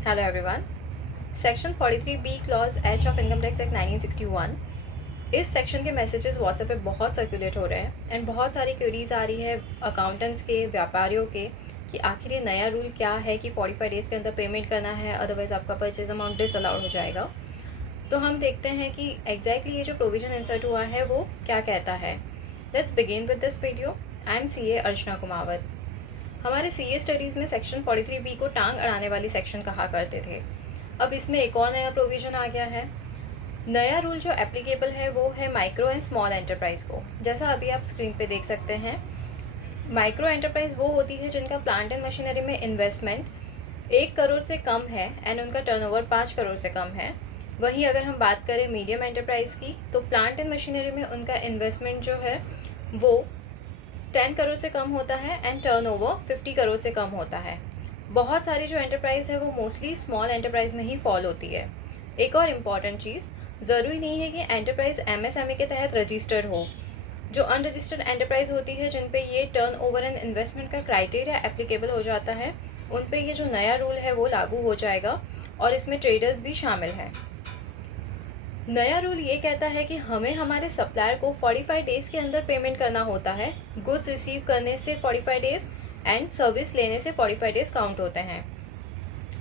Hello everyone. Section 43B clause H of income tax act 1961, इस section के messages WhatsApp पे बहुत circulate हो रहे हैं एंड बहुत सारी क्वेरीज आ रही है अकाउंटेंट्स के, व्यापारियों के, कि आखिर ये नया रूल क्या है कि 45 डेज़ के अंदर पेमेंट करना है, अदरवाइज़ आपका परचेज अमाउंट डिसअलाउड हो जाएगा। तो हम देखते हैं कि एग्जैक्टली ये जो प्रोविज़न इंसर्ट हुआ है वो क्या कहता है। Let's begin with this video. I am CA अर्चना कुमावत। हमारे CA स्टडीज़ में सेक्शन 43B को टांग अड़ाने वाली सेक्शन कहा करते थे। अब इसमें एक और नया प्रोविज़न आ गया है। नया रूल जो एप्लीकेबल है वो है माइक्रो एंड स्मॉल एंटरप्राइज को। जैसा अभी आप स्क्रीन पे देख सकते हैं, माइक्रो एंटरप्राइज वो होती है जिनका प्लांट एंड मशीनरी में इन्वेस्टमेंट 1 करोड़ से कम है एंड उनका टर्नओवर 5 करोड़ से कम है। वहीं अगर हम बात करें मीडियम एंटरप्राइज की, तो प्लांट एंड मशीनरी में उनका इन्वेस्टमेंट जो है वो 10 करोड़ से कम होता है एंड टर्नओवर 50 करोड़ से कम होता है। बहुत सारी जो एंटरप्राइज है वो मोस्टली स्मॉल एंटरप्राइज में ही फॉल होती है। एक और इम्पॉर्टेंट चीज़, ज़रूरी नहीं है कि एंटरप्राइज MSME के तहत रजिस्टर्ड हो। जो अनरजिस्टर्ड एंटरप्राइज होती है जिन पे ये टर्नओवर एंड इन्वेस्टमेंट का क्राइटेरिया एप्लीकेबल हो जाता है, उन पे ये जो नया रूल है वो लागू हो जाएगा और इसमें ट्रेडर्स भी शामिल हैं। नया रूल ये कहता है कि हमें हमारे सप्लायर को 45 डेज़ के अंदर पेमेंट करना होता है। गुड्स रिसीव करने से 45 डेज़ एंड सर्विस लेने से 45 डेज़ काउंट होते हैं।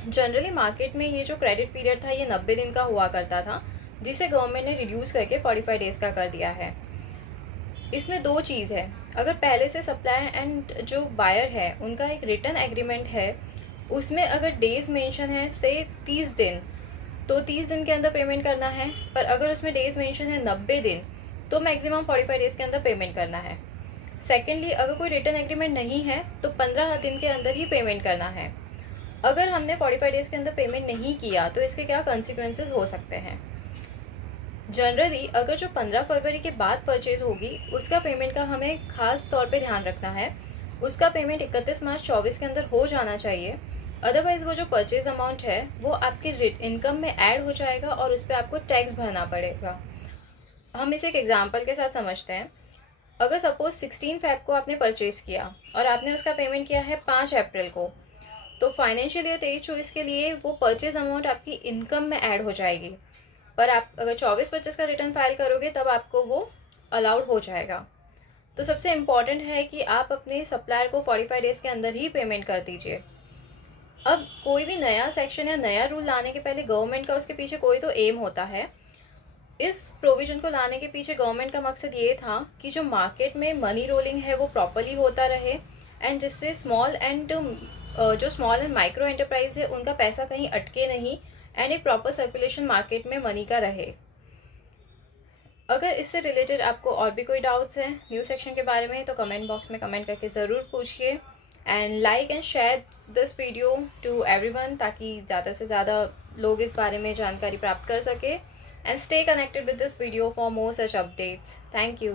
जनरली मार्केट में ये जो क्रेडिट पीरियड था ये 90 दिन का हुआ करता था, जिसे गवर्नमेंट ने रिड्यूस करके 45 डेज़ का कर दिया है। इसमें दो चीज़ है, अगर पहले से सप्लायर एंड जो बायर है उनका एक रिटर्न एग्रीमेंट है, उसमें अगर डेज़ मेंशन है से 30 दिन, तो 30 दिन के अंदर पेमेंट करना है। पर अगर उसमें डेज़ मेंशन है 90 दिन, तो मैक्सिमम 45 डेज़ के अंदर पेमेंट करना है। सेकेंडली, अगर कोई रिटर्न एग्रीमेंट नहीं है तो 15 दिन के अंदर ही पेमेंट करना है। अगर हमने 45 डेज़ के अंदर पेमेंट नहीं किया तो इसके क्या कंसिक्वेंसेस हो सकते हैं। जनरली अगर जो 15 फरवरी के बाद परचेज होगी उसका पेमेंट का हमें ख़ास तौर पे ध्यान रखना है। उसका पेमेंट 31 मार्च 24 के अंदर हो जाना चाहिए। अदरवाइज़ वो जो परचेज अमाउंट है वो आपके इनकम में ऐड हो जाएगा और उस पर आपको टैक्स भरना पड़ेगा। हम इसे एक एग्जांपल के साथ समझते हैं। अगर सपोज़ 16 फ़ेब को आपने परचेज़ किया और आपने उसका पेमेंट किया है 5 अप्रैल को, तो फाइनेंशियल ईयर 23-24 के लिए वो परचेज़ अमाउंट आपकी इनकम में ऐड हो जाएगी। पर आप अगर 24-25 का रिटर्न फाइल करोगे तब आपको वो अलाउड हो जाएगा। तो सबसे इम्पॉर्टेंट है कि आप अपने सप्लायर को 45 डेज़ के अंदर ही पेमेंट कर दीजिए। अब कोई भी नया सेक्शन या नया रूल लाने के पहले गवर्नमेंट का उसके पीछे कोई तो एम होता है। इस प्रोविज़न को लाने के पीछे गवर्नमेंट का मकसद ये था कि जो मार्केट में मनी रोलिंग है वो प्रॉपर्ली होता रहे एंड जिससे जो स्मॉल एंड माइक्रो एंटरप्राइज है उनका पैसा कहीं अटके नहीं एंड एक प्रॉपर सर्कुलेशन मार्केट में मनी का रहे। अगर इससे रिलेटेड आपको और भी कोई डाउट्स हैं न्यू सेक्शन के बारे में तो कमेंट बॉक्स में कमेंट करके ज़रूर पूछिए and like and share this video to everyone, ताकि ज़्यादा से ज़्यादा लोग इस बारे में जानकारी प्राप्त कर सके। And stay connected with this video for more such updates. Thank you.